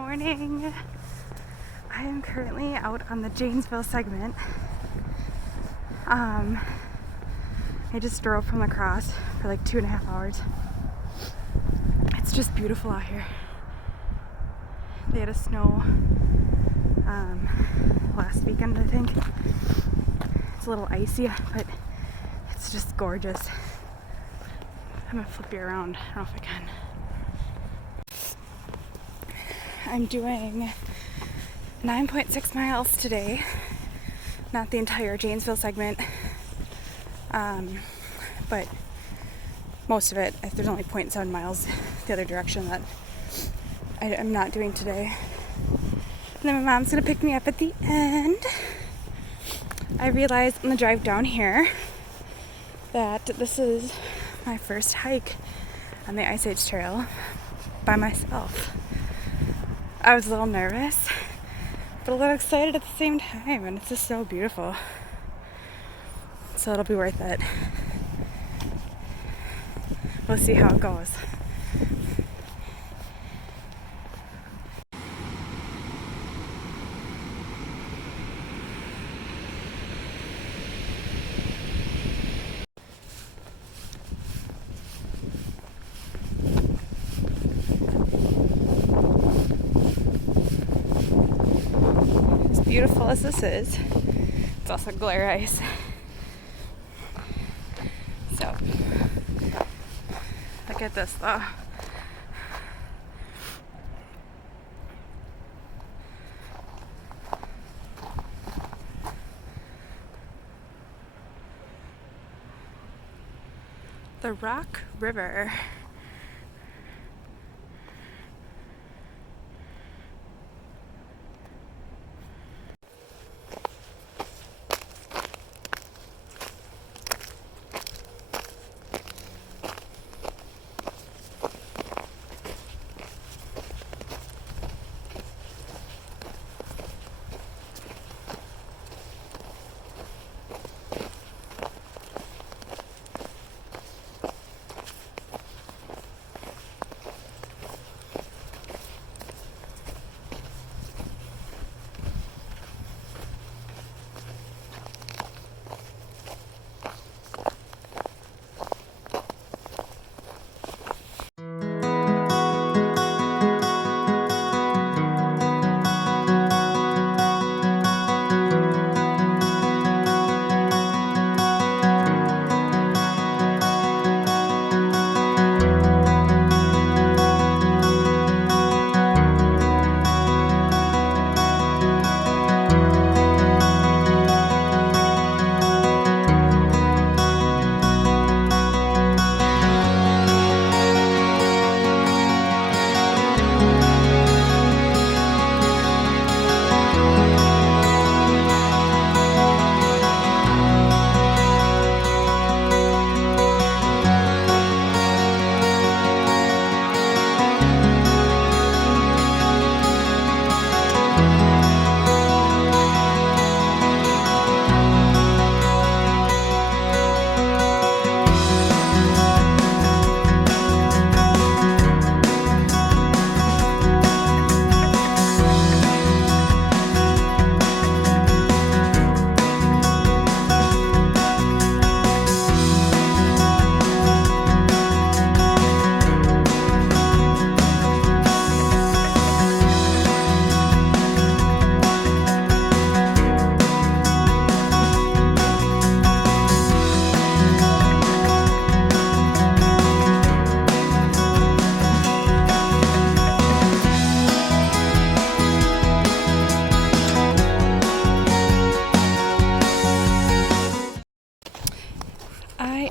morning. I am currently out on the Janesville Segment. I just drove from La Crosse for like 2.5 hours. It's just beautiful out here. They had a snow last weekend, I think. It's a little icy, but it's just gorgeous. I'm gonna flip you around. I don't know if I can. I'm doing 9.6 miles today. Not the entire Janesville segment, but most of it. If there's only 0.7 miles the other direction that I'm not doing today. And then my mom's gonna pick me up at the end. I realized on the drive down here that this is my first hike on the IAT trail by myself. I was a little nervous, but a little excited at the same time, and it's just so beautiful. So it'll be worth it. We'll see how it goes. As beautiful as this is, it's also glare ice. So, look at this though. The Rock River.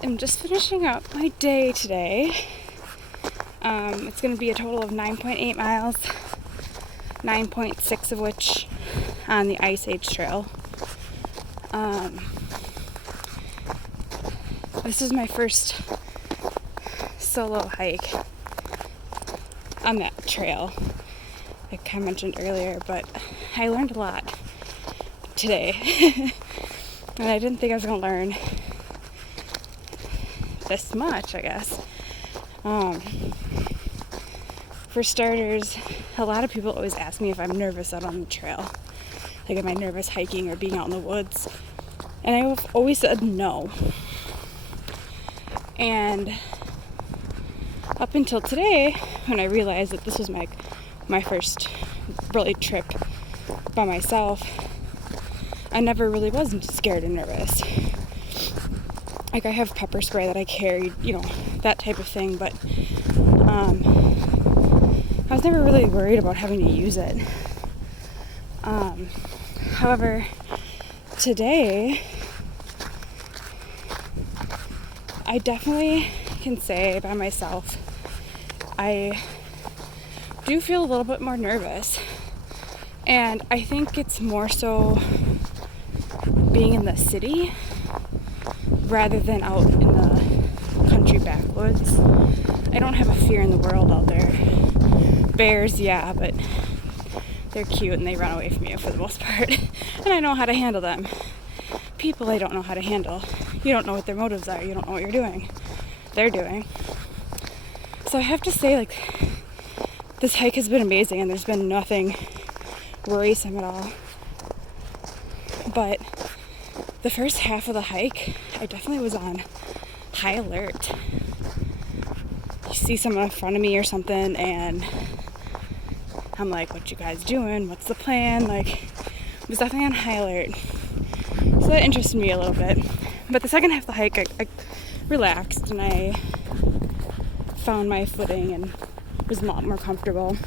I'm just finishing up my day today. It's going to be a total of 9.8 miles, 9.6 of which on the Ice Age Trail. This is my first solo hike on that trail, like I mentioned earlier, but I learned a lot today. And I didn't think I was going to learn this much, I guess. For starters, a lot of people always ask me if I'm nervous out on the trail. Like, am I nervous hiking or being out in the woods? And I've always said no. And up until today, when I realized that this was my first really trip by myself, I never really was scared and nervous. Like, I have pepper spray that I carry, that type of thing, but I was never really worried about having to use it. However, today, I definitely can say by myself, I do feel a little bit more nervous. And I think it's more so being in the city rather than out in the country backwoods. I don't have a fear in the world out there. Bears, yeah, but they're cute and they run away from you for the most part. And I know how to handle them. People I don't know how to handle. You don't know what their motives are. You don't know what you're doing. They're doing. So I have to say, this hike has been amazing and there's been nothing worrisome at all. But the first half of the hike, I definitely was on high alert. You see someone in front of me or something and I'm like, what you guys doing? What's the plan? I was definitely on high alert. So that interested me a little bit. But the second half of the hike, I relaxed and I found my footing and was a lot more comfortable.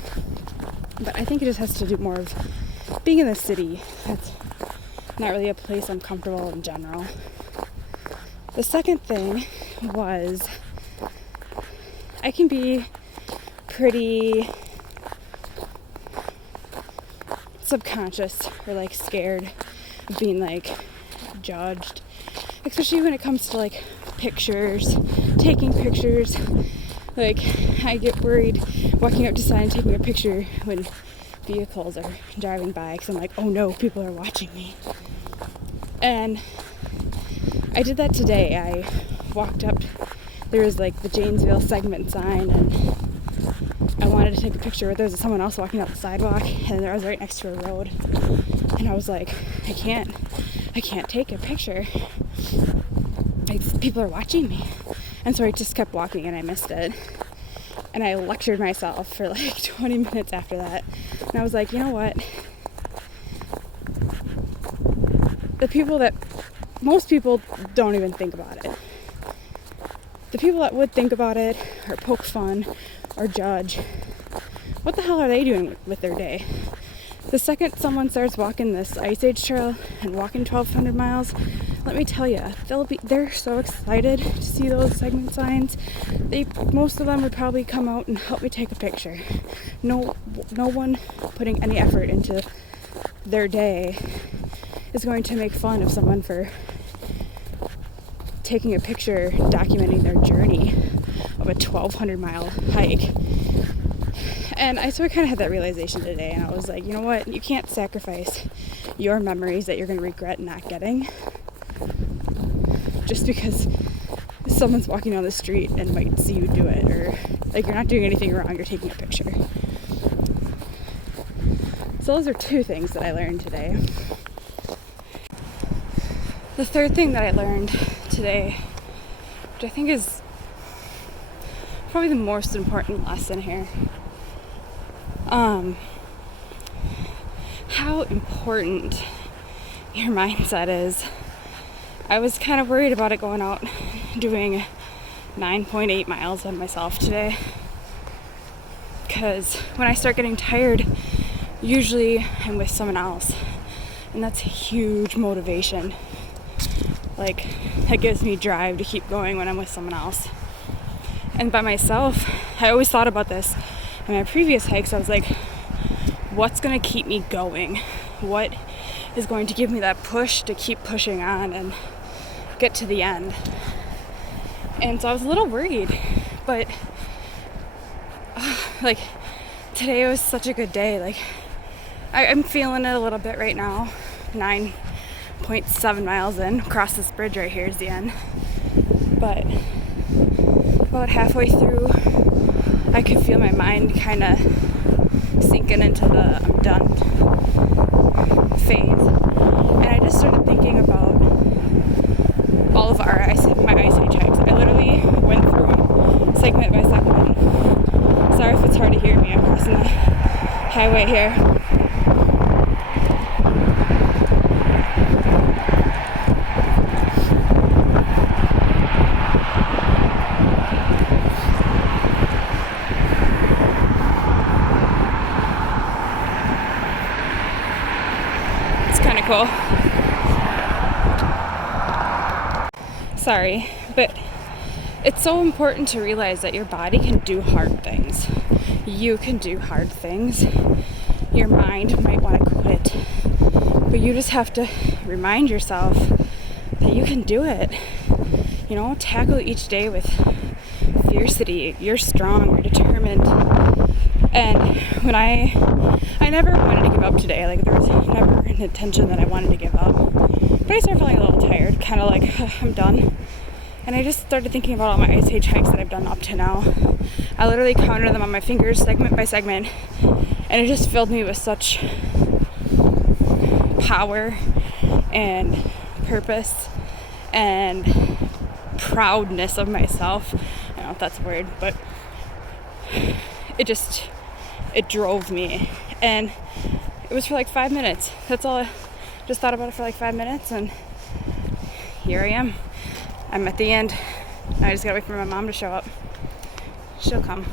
But I think it just has to do more of being in the city. That's not really a place I'm comfortable in general. The second thing was I can be pretty subconscious or scared of being judged, especially when it comes to pictures, taking pictures. I get worried walking up to sign and taking a picture when vehicles are driving by because I'm like, oh no, people are watching me. And I did that today. I walked up, there was the Janesville Segment sign, and I wanted to take a picture, but there was someone else walking up the sidewalk, and I was right next to a road, and I was like, I can't take a picture. People are watching me. And so I just kept walking and I missed it. And I lectured myself for 20 minutes after that. And I was like, you know what? Most people don't even think about it. The people that would think about it or poke fun or judge, what the hell are they doing with their day? The second someone starts walking this Ice Age trail and walking 1,200 miles, let me tell you, they're so excited to see those segment signs. Most of them would probably come out and help me take a picture. No one putting any effort into their day is going to make fun of someone for taking a picture documenting their journey of a 1,200 mile hike. And so I kind of had that realization today, and I was like, you know what? You can't sacrifice your memories that you're going to regret not getting just because someone's walking down the street and might see you do it, or you're not doing anything wrong, you're taking a picture. So those are two things that I learned today. The third thing that I learned today, which I think is probably the most important lesson here, how important your mindset is. I was kind of worried about it going out doing 9.8 miles by myself today, because when I start getting tired, usually I'm with someone else, and that's a huge motivation. That gives me drive to keep going when I'm with someone else. And by myself, I always thought about this in my previous hikes. I was like, what's going to keep me going? What is going to give me that push to keep pushing on and get to the end? And so I was a little worried, but today was such a good day. I'm feeling it a little bit right now. 9.7 miles in, across this bridge right here is the end. But about halfway through, I could feel my mind kind of sinking into the I'm done phase. And I just started thinking about all of my Ice Age hikes. I literally went through them segment by segment. Sorry if it's hard to hear me. I'm crossing the highway here. It's kind of cool. Sorry, but it's so important to realize that your body can do hard things. You can do hard things. Your mind might want to quit, but you just have to remind yourself that you can do it. You know, tackle each day with fiercity. You're strong, you're determined. And when I never wanted to give up today. Like, there was never an intention that I wanted to give up. But I started feeling a little tired, kind of like, I'm done. And I just started thinking about all my Ice Age hikes that I've done up to now. I literally counted them on my fingers, segment by segment, and it just filled me with such power and purpose and proudness of myself. I don't know if that's a word, but it drove me. And it was for like 5 minutes. That's all. I just thought about it for like 5 minutes, and here I am. I'm at the end. I just gotta wait for my mom to show up. She'll come.